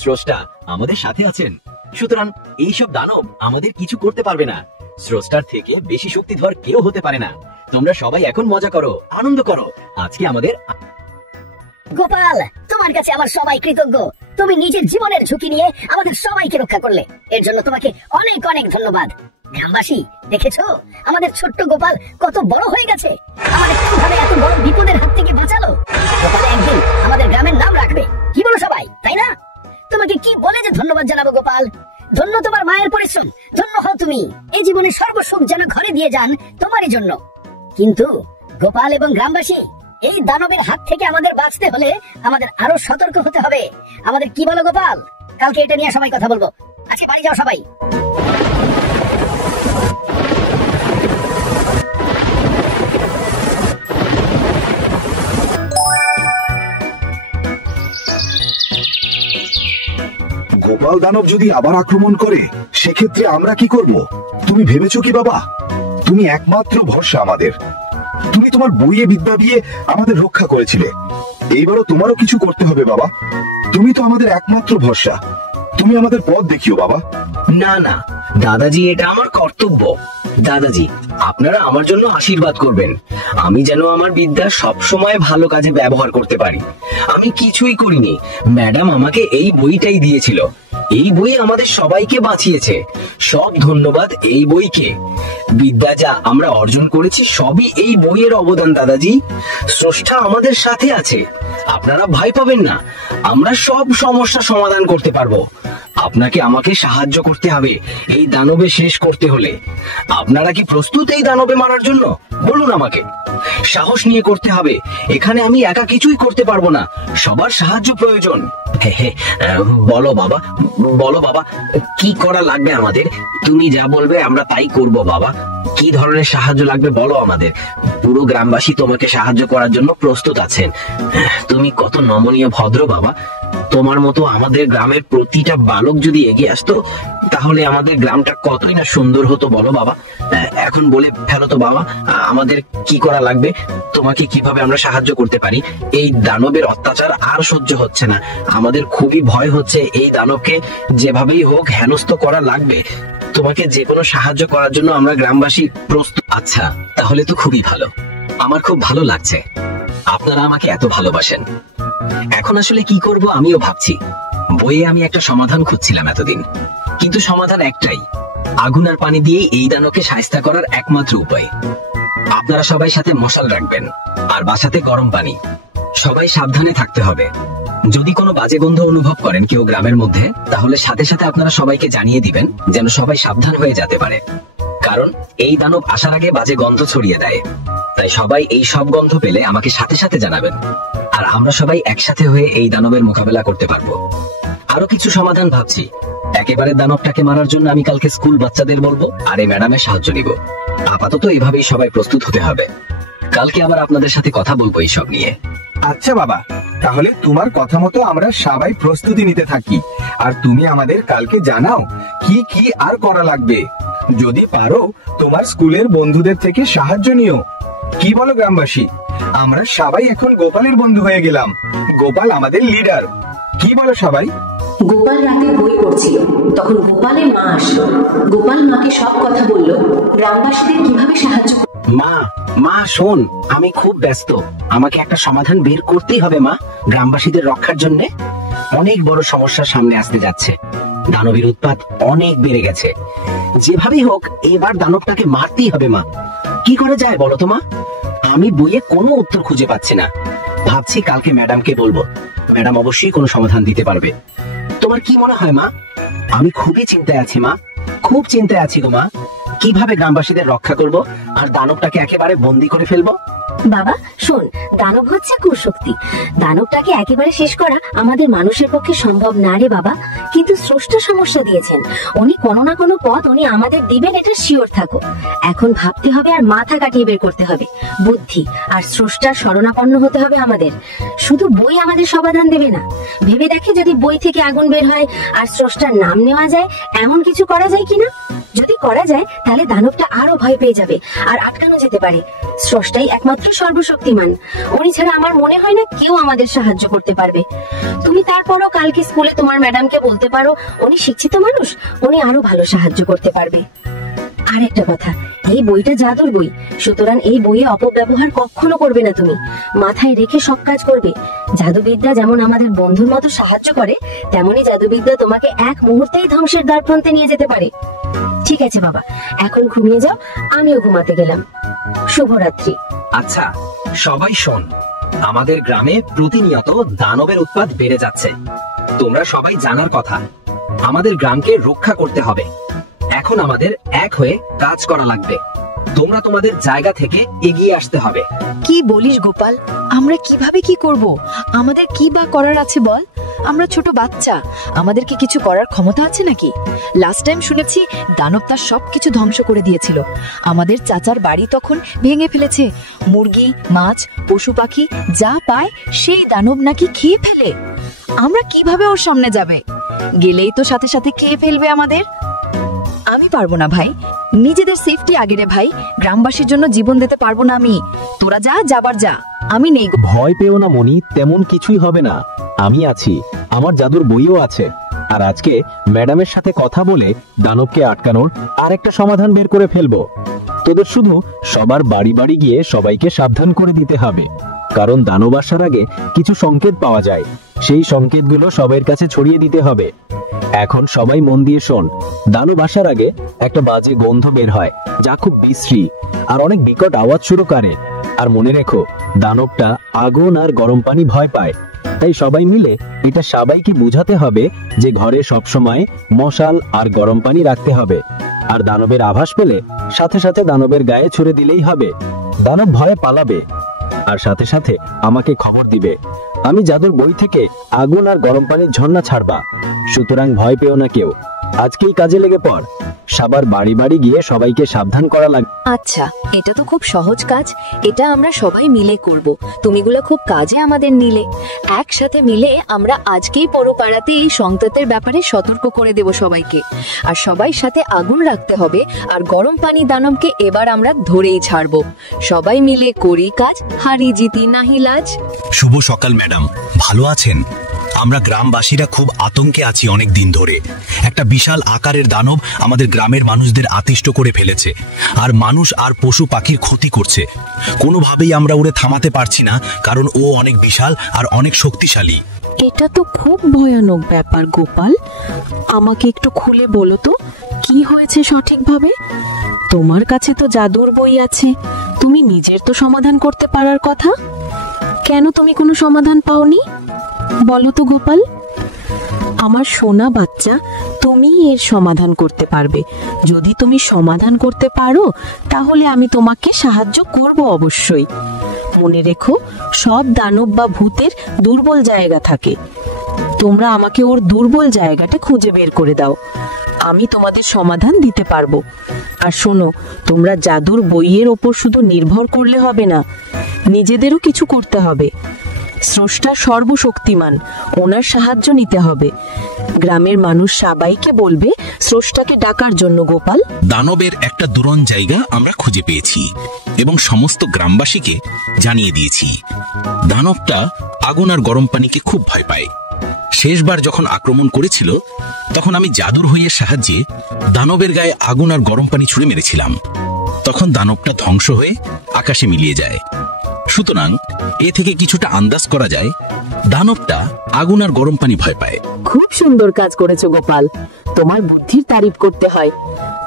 স্রষ্টা আমাদের সাথে আছেন, সুতরাং এইসব দানব আমাদের কিছু করতে পারবে না। স্রষ্টার থেকে বেশি শক্তিধর কেউ হতে পারে না। তোমরা সবাই এখন মজা করো, আনন্দ করো। আজকে আমাদের গোপাল, তোমার কাছে আমার সবাই কৃতজ্ঞ। তুমি নিজের জীবনের ঝুঁকি নিয়ে আমাদের সবাইকে রক্ষা করলে, এর জন্য তোমাকে অনেক অনেক ধন্যবাদ। গ্রামবাসী, দেখেছো আমাদের ছোট্ট গোপাল কত বড় হয়ে গেছে? আমাদের কিভাবে এত বড় বিপদের হাত থেকে বাঁচালো। গোপাল একদিন আমাদের গ্রামের নাম রাখবে, কি বলো সবাই, তাই না? তোমাকে কি বলে যে ধন্যবাদ জানাবো গোপাল। ধন্য তোমার মায়ের পরিশ্রম, ধন্য হও তুমি। এই জীবনে সর্বসুখ যেন ঘরে দিয়ে যান তোমারই জন্য। কিন্তু গোপাল এবং গ্রামবাসী, এই দানবের হাত থেকে আমাদের বাঁচতে হলে আমাদের আরো সতর্ক হতে হবে। আমাদের কি বলো গোপাল? কালকে এটা নিয়ে সবাই কথা বলবো। আজকে বাড়ি যাও সবাই। গোপাল দানব যদি আবার আক্রমণ করে, সেক্ষেত্রে আমরা কি করব? তুমি ভেবেছো কি বাবা? তুমি একমাত্র ভরসা আমাদের। তুমি তোমার বইয়ে বিদ্যা দিয়ে আমাদের রক্ষা করেছিলে, এইবারও তোমারও কিছু করতে হবে বাবা। তুমি তো আমাদের একমাত্র ভরসা, তুমি আমাদের পথ দেখিও বাবা। না না দাদাজি, এটা আমার কর্তব্য। দাদাজি, আপনারা আমার জন্য আশীর্বাদ করবেন, আমি যেন আমার বিদ্যা সব সময় ভালো কাজে ব্যবহার করতে পারি। আমি কিছুই করিনি, ম্যাডাম আমাকে এই বইটাই দিয়েছিল। এই বই আমাদের সবাইকে বাঁচিয়েছে, সব ধন্যবাদ এই বইকে। বিদ্যা যা আমরা অর্জন করেছি সবই এই বইয়ের অবদান দাদাজি। স্রষ্টা আমাদের সাথে আছে, আপনারা ভয় পাবেন না, আমরা সব সমস্যা সমাধান করতে পারবো। আপনাকে আমাকে সাহায্য করতে হবে এই দানবে শেষ করতে হলে। আপনারা কি প্রস্তুত এই দানবে মারার জন্য? বলুন আমাকে, সাহস নিয়ে করতে হবে। এখানে আমি একা কিছুই করতে পারবো না, সবার সাহায্য প্রয়োজন। বলো বাবা, বলো বাবা, কি করা লাগবে আমাদের? তুমি যা বলবে আমরা তাই করব বাবা। কি ধরনের সাহায্য লাগবে বলো আমাদের। পুরো গ্রামবাসী তোমাকে সাহায্য করার জন্য প্রস্তুত আছেন। তুমি কত নমনীয় ভদ্র বাবা। তোমার মতো আমাদের গ্রামের প্রতিটা বালক যদি এগিয়ে আসতো, তাহলে আমাদের গ্রামটা কতই না সুন্দর হতো বলো বাবা। এখন বলে ফেলো তো বাবা, আমাদের কি করা লাগবে? তোমাকে কিভাবে আমরা সাহায্য করতে পারি? এই দানবের অত্যাচার আর সহ্য হচ্ছে না, আমাদের খুবই ভয় হচ্ছে। এই দানবকে যেভাবেই হোক হেনস্থ করা লাগবে। তোমাকে যে কোনো সাহায্য করার জন্য আমরা গ্রামবাসী প্রস্তুত। আচ্ছা, তাহলে তো খুবই ভালো, আমার খুব ভালো লাগছে আপনারা আমাকে এত ভালোবাসেন। এখন আসলে কি করব আমিও ভাবছি। বইয়ে আমি একটা সমাধান খুঁজছিলাম এতদিন, কিন্তু সমাধান একটাই, আগুন আর পানি দিয়ে এই দানবকে শায়েস্তা করার একমাত্র উপায়। আপনারা সবাই সাথে মশাল রাখবেন আর বাসাতে গরম পানি। সবাই সাবধানে থাকতে হবে। যদি কোনো বাজে গন্ধ অনুভব করেন কেউ গ্রামের মধ্যে, তাহলে সাথে সাথে আপনারা সবাইকে জানিয়ে দিবেন, যেন সবাই সাবধান হয়ে যেতে পারে। কারণ এই দানব আসার আগে বাজে গন্ধ ছড়িয়ে দেয়। তাই সবাই এই সব গন্ধ পেলে আমাকে সাথে সাথে জানাবেন, আর আমরা সবাই একসাথে হয়ে এই দানবের মোকাবেলা করতে পারবো। আরো কিছু সমাধান ভাবছি। একেবারে দানবটাকে মারার জন্য আমি কালকে স্কুল বাচ্চাদের বলবো, আর এই ম্যাডামের সাহায্য নিব। আপাতত এভাবেই সবাই প্রস্তুত হতে হবে। কালকে আবার আপনাদের সাথে কথা বলবো এইসব নিয়ে। আচ্ছা বাবা, তাহলে তোমার কথা মতো আমরা সবাই প্রস্তুতি নিতে থাকি, আর তুমি আমাদের কালকে জানাও কি কি আর করা লাগবে। যদি পারো তোমার স্কুলের বন্ধুদের থেকে সাহায্য নিও। কি বলো গ্রামবাসী? আমরা সবাই এখন গোপালের বন্ধু হয়ে গেলাম। গোপাল আমাদের লিডার। কি বলো সবাই? গোপাল রাতে বই পড়ছিল, তখন গোপালের মা আসলো। গোপাল মাকে সব কথা বলল, গ্রামবাসীদের কিভাবে সাহায্য। মা মা শোন, আমি খুব ব্যস্ত, আমাকে একটা সমাধান বের করতেই হবে মা। গ্রামবাসীদের রক্ষার জন্য অনেক বড় সমস্যার সামনে আসতে যাচ্ছে। দানবের উৎপাত অনেক বেড়ে গেছে। যেভাবেই হোক এবার দানবটাকে মারতেই হবে মা। কি করা যায় বলো তো মা? আমি বইয়ে কোনো উত্তর খুঁজে পাচ্ছি না। ভাবছি কালকে ম্যাডামকে বলবো, ম্যাডাম অবশ্যই কোনো সমাধান দিতে পারবে। তোমার কি মনে হয় মা? আমি খুবই চিন্তায় আছি মা, খুব চিন্তায় আছি গো মা। কিভাবে গ্রামবাসীদের রক্ষা করব আর দানবটাকে একেবারে বন্দি করে ফেলবো? বাবা শোন, দানব হচ্ছে কুশক্তি। দানবটাকে একেবারে শেষ করা আমাদের মানুষের পক্ষে সম্ভব না রে বাবা। কিন্তু স্রষ্টা সমস্যা দিয়েছেন, উনি কোনো না কোনো পথ উনি আমাদের দিবেন, এটা শিওর থাকো। এখন ভাবতে হবে আর মাথা কাটিয়ে বের করতে হবে। বুদ্ধি আর স্রষ্টার শরণাপন্ন হতে হবে আমাদের। শুধু বই আমাদের সমাধান দেবে না। ভেবে দেখে যদি বই থেকে আগুন বের হয় আর স্রষ্টার নাম নেওয়া যায়, এমন কিছু করা যায় কিনা। যদি করা যায় তাহলে দানবটা আরো ভয় পেয়ে যাবে আর আটকানো যেতে পারে। স্রষ্টাই একমাত্র সর্বশক্তিমান, উনি ছাড়া আমার মনে হয় না কেউ আমাদের সাহায্য করতে পারবে। তুমি তারপরও কালকে স্কুলে তোমার ম্যাডামকে বলতে পারো, উনি শিক্ষিত মানুষ, উনি আরো ভালো সাহায্য করতে পারবে। আর একটা কথা, এই বইটা জাদুর বই, সুতরাং এই বইয়ে অপব্যবহার কখনো করবে না। তুমি মাথায় রেখে সব কাজ করবে। জাদুবিদ্যা যেমন আমাদের বন্ধুর মতো সাহায্য করে, তেমনি জাদুবিদ্যা তোমাকে এক মুহূর্তেই ধ্বংসের দ্বার প্রান্তে নিয়ে যেতে পারে। ঠিক আছে বাবা, এখন ঘুমিয়ে যাও, আমিও ঘুমাতে গেলাম। শুভরাত্রি। আচ্ছা সবাই শোন, আমাদের গ্রামে প্রতিনিয়ত দানবের উৎপাত বেড়ে যাচ্ছে। তোমরা সবাই জানার কথা, আমাদের গ্রামকে রক্ষা করতে হবে। এখন আমাদের এক হয়ে কাজ করা লাগবে। তোমরা তোমাদের জায়গা থেকে এগিয়ে আসতে হবে। কি বলিস গোপাল? আমরা কিভাবে কি করব? আমাদের কি বা করার আছে বল? আমরা ছোট বাচ্চা, আমাদের কি কিছু করার ক্ষমতা আছে নাকি? লাস্ট টাইম শুনেছি দানব তার সবকিছু ধ্বংস করে দিয়েছিল। আমাদের চাচার বাড়ি তখন ভেঙে ফেলেছে। মুরগি, মাছ, পশু পাখি যা পায় সেই দানব নাকি খেয়ে ফেলে। আমরা কিভাবে ওর সামনে যাবে? গেলেই তো সাথে সাথে খেয়ে ফেলবে আমাদের। আমি পারবো না ভাই, নিজেদের সেফটি আগে রে ভাই। গ্রামবাসীর জন্য জীবন দিতে পারবো না আমি। তোরা যা, যাবার যা, আমি নেই। ভয় পেও না মনি, তেমন কিছুই হবে না। আমি আছি, আমার জাদুর বইও আছে। আর আজকে ম্যাডামের সাথে কথা বলে দানবকে আটকানোর আর একটা সমাধান বের করে ফেলবো। তোদের শুধু সবার বাড়ি বাড়ি গিয়ে সবাইকে সাবধান করে দিতে হবে, কারণ দানব আসার আগে কিছু সংকেত পাওয়া যায়। সেই সংকেতগুলো সবার কাছে ছড়িয়ে দিতে হবে। এখন সবাই মন দিয়ে শোন, দানব আসার আগে একটা বাজে গন্ধ বের হয়, যা খুব বিশ্রী আর অনেক বিকট আওয়াজ শুরু করে। আর মনে রেখো, দানবটা আগুন আর গরম পানি ভয় পায়। তাই সবাই মিলে এটা সবাইকে বুঝাতে হবে যে ঘরে সবসময় মশাল আর গরম পানি রাখতে হবে। আর দানবের আভাস পেলে সাথে সাথে দানবের গায়ে ছুড়ে দিলেই হবে। দানব ভয়ে পালাবে আর সাথে সাথে আমাকে খবর দিবে। আমি জাদুর বই থেকে আগুন আর গরম পানির ঝর্ণা ছাড়বা। সুতরাং ভয় পেও না কেউ, আজকেই কাজে লেগে পড়। সবার বাড়ি বাড়ি গিয়ে সবাইকে সাবধান করা লাগবে। আচ্ছা, এটা তো খুব সহজ কাজ, এটা আমরা সবাই মিলে করব। তুমিগুলো খুব কাজে আমাদের নিলে। একসাথে মিলে আমরা আজকেই পরপাড়াতে এই সংকেতের ব্যাপারে সতর্ক করে দেব সবাইকে। আর সবাই সাথে আগুন রাখতে হবে, আর গরম পানি দানবকে এবার আমরা ধরেই ছাড়বো। সবাই মিলে করি কাজ, হারি জিতি নাহি লাজ। শুভ সকাল ম্যাডাম, ভালো আছেন? আমরা গ্রামবাসীরা খুব আতঙ্কে আছি অনেক দিন ধরে। একটা বিশাল আকারের দানব আমাদের গ্রামের মানুষদের আতিষ্ঠ করে ফেলেছে, আর মানুষ আর পশু পাখির ক্ষতি করছে। কোনোভাবেই আমরা ওরে থামাতে পারছি না, কারণ ও অনেক বিশাল আর অনেক শক্তিশালী। এটা তো খুব ভয়ানক ব্যাপার গোপাল। আমাকে একটু খুলে বলো তো, কি হয়েছে সঠিকভাবে? তোমার কাছে তো জাদুর বই আছে, তুমি নিজের তো সমাধান করতে পারার কথা। কেন তুমি কোনো সমাধান পাওনি? বলো তো গোপাল। আমার সোনা বাচ্চা, তুমি এর সমাধান করতে পারবে। যদি তুমি সমাধান করতে পারো তাহলে আমি তোমাকে সাহায্য করব অবশ্যই। মনে রেখো, সব দানব বা ভূতের দুর্বল জায়গা থাকে। তোমরা আমাকে ওর দুর্বল জায়গাটা খুঁজে বের করে দাও, আমি তোমাদের সমাধান দিতে পারবো। আর শোনো, তোমরা জাদুর বইয়ের ওপর শুধু নির্ভর করলে হবে না, নিজেদেরও কিছু করতে হবে। স্রষ্টা সর্বশক্তিমান, ওনার সাহায্য নিতে হবে। গ্রামের মানুষ সবাইকে বলবে স্রষ্টাকে ডাকার জন্য গোপাল। দানবের একটা দুরন জায়গা আমরা খুঁজে পেয়েছি এবং সমস্ত গ্রামবাসীকে জানিয়ে দিয়েছি। দানবটা আগুন আর গরম পানিকে খুব ভয় পায়। শেষবার যখন আক্রমণ করেছিল তখন আমি জাদুর বইয়ের সাহায্যে দানবের গায়ে আগুন আর গরম পানি ছুঁড়ে মেরেছিলাম। তখন দানবটা ধ্বংস হয়ে আকাশে মিলিয়ে যায়। সুতরাং এ থেকে কিছুটা আন্দাজ করা যায় দানবটা আগুন আর গরম পানি ভয় পায়। খুব সুন্দর কাজ করেছো গোপাল, তোমার বুদ্ধির তারিফ করতে হয়।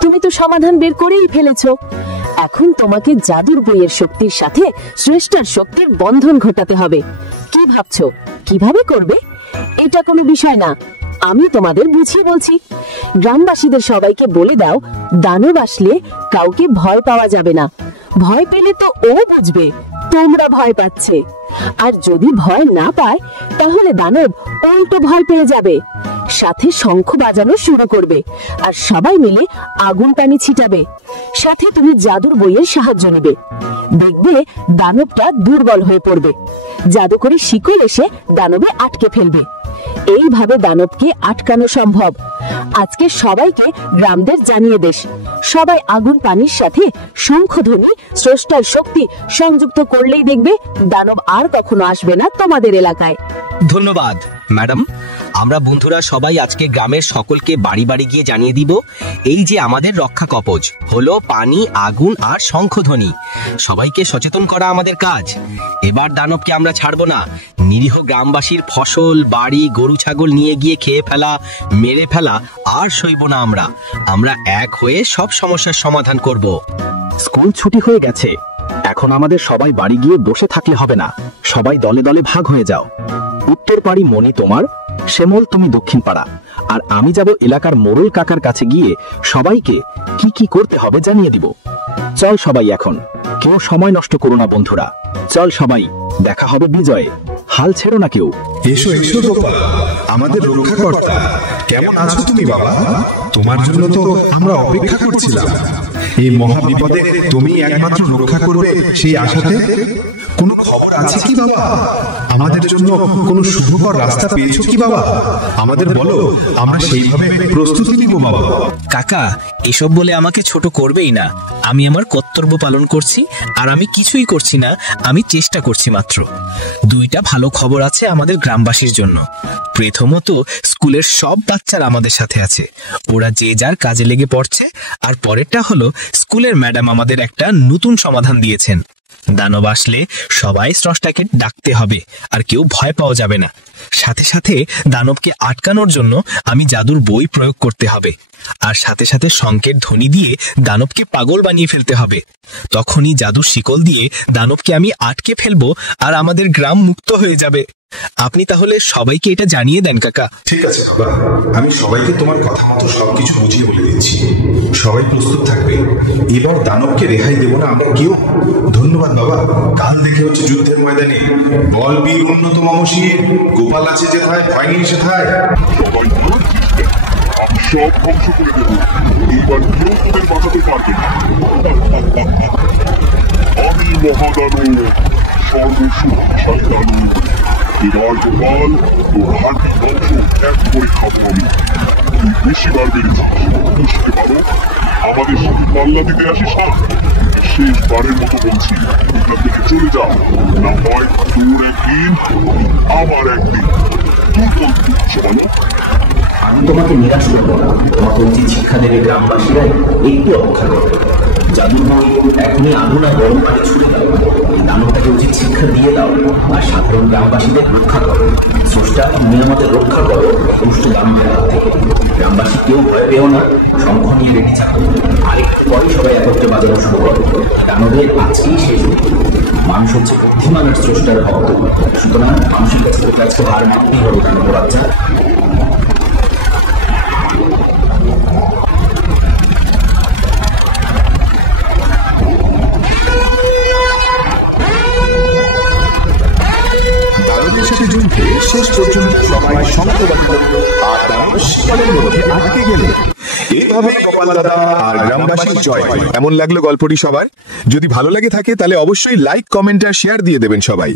তুমি তো সমাধান বের করেই ফেলেছো। এখন তোমাকে জাদুর বইয়ের শক্তির সাথে স্রষ্টার শক্তির বন্ধন ঘটাতে হবে। কি ভাবছো, কিভাবে করবে? এটা কোনো বিষয় না, আমি তোমাদের বুঝিয়ে বলছি। গ্রামবাসীদের সবাইকে বলে দাও, দানব আসলে কাউকে ভয় পাওয়া যাবে না। ভয় পেলে তো ও বুঝবে তোমরা ভয় পাচ্ছে, আর যদি ভয় না পায় তাহলে দানব উল্টো ভয় পেয়ে যাবে। সাথে শঙ্খ বাজানো শুরু করবে আর সবাই মিলে আগুন পানি ছিটাবে। সাথে তুমি জাদুর বইয়ের সাহায্য নেবে। দেখবে দানবটা দুর্বল হয়ে পড়বে। জাদু করে শিকল এসে দানবে আটকে ফেলবে। এইভাবে দানবকে আটকানো সম্ভব। আজকে সবাইকে গ্রামদের জানিয়ে দেশ, সবাই আগুন পানির সাথে শঙ্খধ্বনি স্রষ্টার শক্তি সংযুক্ত করলেই দেখবে দানব আর কখনো আসবে না তোমাদের এলাকায়। ধন্যবাদ ম্যাডাম। আমরা বন্ধুরা সবাই আজকে গ্রামের সকলকে বাড়ি বাড়ি গিয়ে জানিয়ে দিব এই যে আমাদের রক্ষা কবচ হলো পানি, আগুন আর শঙ্খধ্বনি। সবাইকে সচেতন করা আমাদের কাজ। এবার দানবকে আমরা ছাড়বো না। নিরীহ গ্রামবাসীর ফসল, বাড়ি, গরু ছাগল নিয়ে গিয়ে খেয়ে ফেলা, মেরে ফেলা আর সইব না। আমরা এক হয়ে সব সমস্যার সমাধান করব। স্কুল ছুটি হয়ে গেছে, এখন আমাদের সবাই বাড়ি গিয়ে বসে থাকলে হবে না। সবাই দলে দলে ভাগ হয়ে যাও। উত্তর পাড়ি মনি তোমার, শ্যামল তুমি দক্ষিণ পাড়া, আর আমি যাব এলাকার মোড়ল কাকার কাছে গিয়ে সবাইকে কি কি করতে হবে জানিয়ে দিব। চল সবাই এখন, কেউ সময় নষ্ট করো না বন্ধুরা। চল সবাই, দেখা হবে বিজয়ে। হাল ছেড়ো না কেউ। এসো এসো গোপাল, আমাদের রক্ষাকর্তা। কেমন আছো তুমি বাবা? তোমার জন্য তো আমরা অপেক্ষা করছিলাম। এই মহা বিপদে তুমি একমাত্র রক্ষা করবে সেই আশাতে। কোনো খবর আছে কি বাবা? আমাদের জন্য কোনো শুভকর রাস্তা পেয়েছো কি বাবা? আমাদের বলো, আমরা সেইভাবে প্রস্তুতি নিব বাবা। কাকা, এসব বলে আমাকে ছোট করবেই না। আমি আমার কর্তব্য পালন করছি, আর আমি কিছুই করছি না, আমি চেষ্টা করছি মাত্র। দুইটা ভালো খবর আছে আমাদের গ্রামবাসীর জন্য। প্রথমত, স্কুলের সব বাচ্চারা আমাদের সাথে আছে, ওরা যে যার কাজে লেগে পড়ছে। আর পরেরটা হলো, স্কুলের ম্যাডাম আমাদের একটা নতুন সমাধান দিয়েছেন। দানব আসলে সবাই স্রষ্টাকে ডাকতে হবে, আর কেউ ভয় পাওয়া যাবে না। সাথে সাথে দানবকে আটকানোর জন্য আমি জাদুর বই প্রয়োগ করতে হবে, আর সাথে সাথে শঙ্কের ধ্বনি দিয়ে দানবকে পাগল বানিয়ে ফেলতে হবে। তখনই জাদুর শিকল দিয়ে দানবকে আমি আটকে ফেলবো, আর আমাদের গ্রাম মুক্ত হয়ে যাবে। আপনি তাহলে সবাইকে এটা জানিয়ে দেন কাকা। ঠিক আছে বাবা, আমি সবাইকে তোমার কথা মতো সবকিছু বুঝিয়ে বলে দিচ্ছি। সবাই প্রস্তুত থাকবে। এবার দানবকে রেহাই দেব না আমরা কেউ। ধন্যবাদ বাবা। কাল দেখে হচ্ছে যুদ্ধের ময়দানে। বল বীর উন্নত মমশির, গোপাল আছে যেথায়, ভয় নিয়ে সেথায়। সবাই সব ধ্বংস করে দেব। এইবার কেউ তোদের বাঁচাতে পারবে না। আমি মহাদানব, সর্বশক্তিশালী দানব। এবার গোপাল, তোর হাড্ডি মাংস এক করে খাবো আমি। তুই বেশিবার বেড়েছিস, বুঝতে পারো। আমাদের সাথে পাল্লা দিতে আসিস না। শেষবারের মতো বলছি, এখান থেকে চলে যাও, না হয় তোর একদিন, আমার একদিন। তুই তোর দুঃখ বলো। আমি তোমাকে নিরাশ করবো না। তোমাকে উচিত শিক্ষা দেবে গ্রামবাসীরা একটু অপেক্ষা করো। জাদুর বই এখনই আগুন আর গরম পানি ছুড়ে দাও। দানবটাকে উচিত শিক্ষা দিয়ে দাও, আর সাধারণ গ্রামবাসীদের রক্ষা করো। স্রষ্টা, তুমি আমাদের রক্ষা করো দুষ্ট দানবের হাত থেকে। গ্রামবাসী কেউ ভয় পেও না, শঙ্খ নিয়ে রেডি থাকো। আর একটু পরে সবাই একত্রে বাজানো শুরু করো। দানবের আজকেই শেষ দিন। মানুষ হচ্ছে বুদ্ধিমানের স্রষ্টার ভক্ত, সুতরাং মানুষের কাছে আজকে হার মানতেই হবে দানব বাচ্চা। সাথে যুদ্ধে শেষ পর্যন্ত সবাই শঙ্খ বাজালো আর দানব শিকলের মধ্যে আটকে গেল। এইভাবে গোপাল দাদা আর গ্রামবাসীর জয়। কেমন লাগলো গল্পটি সবার? যদি ভালো লাগে থাকে তাহলে অবশ্যই লাইক, কমেন্ট আর শেয়ার দিয়ে দেবেন সবাই।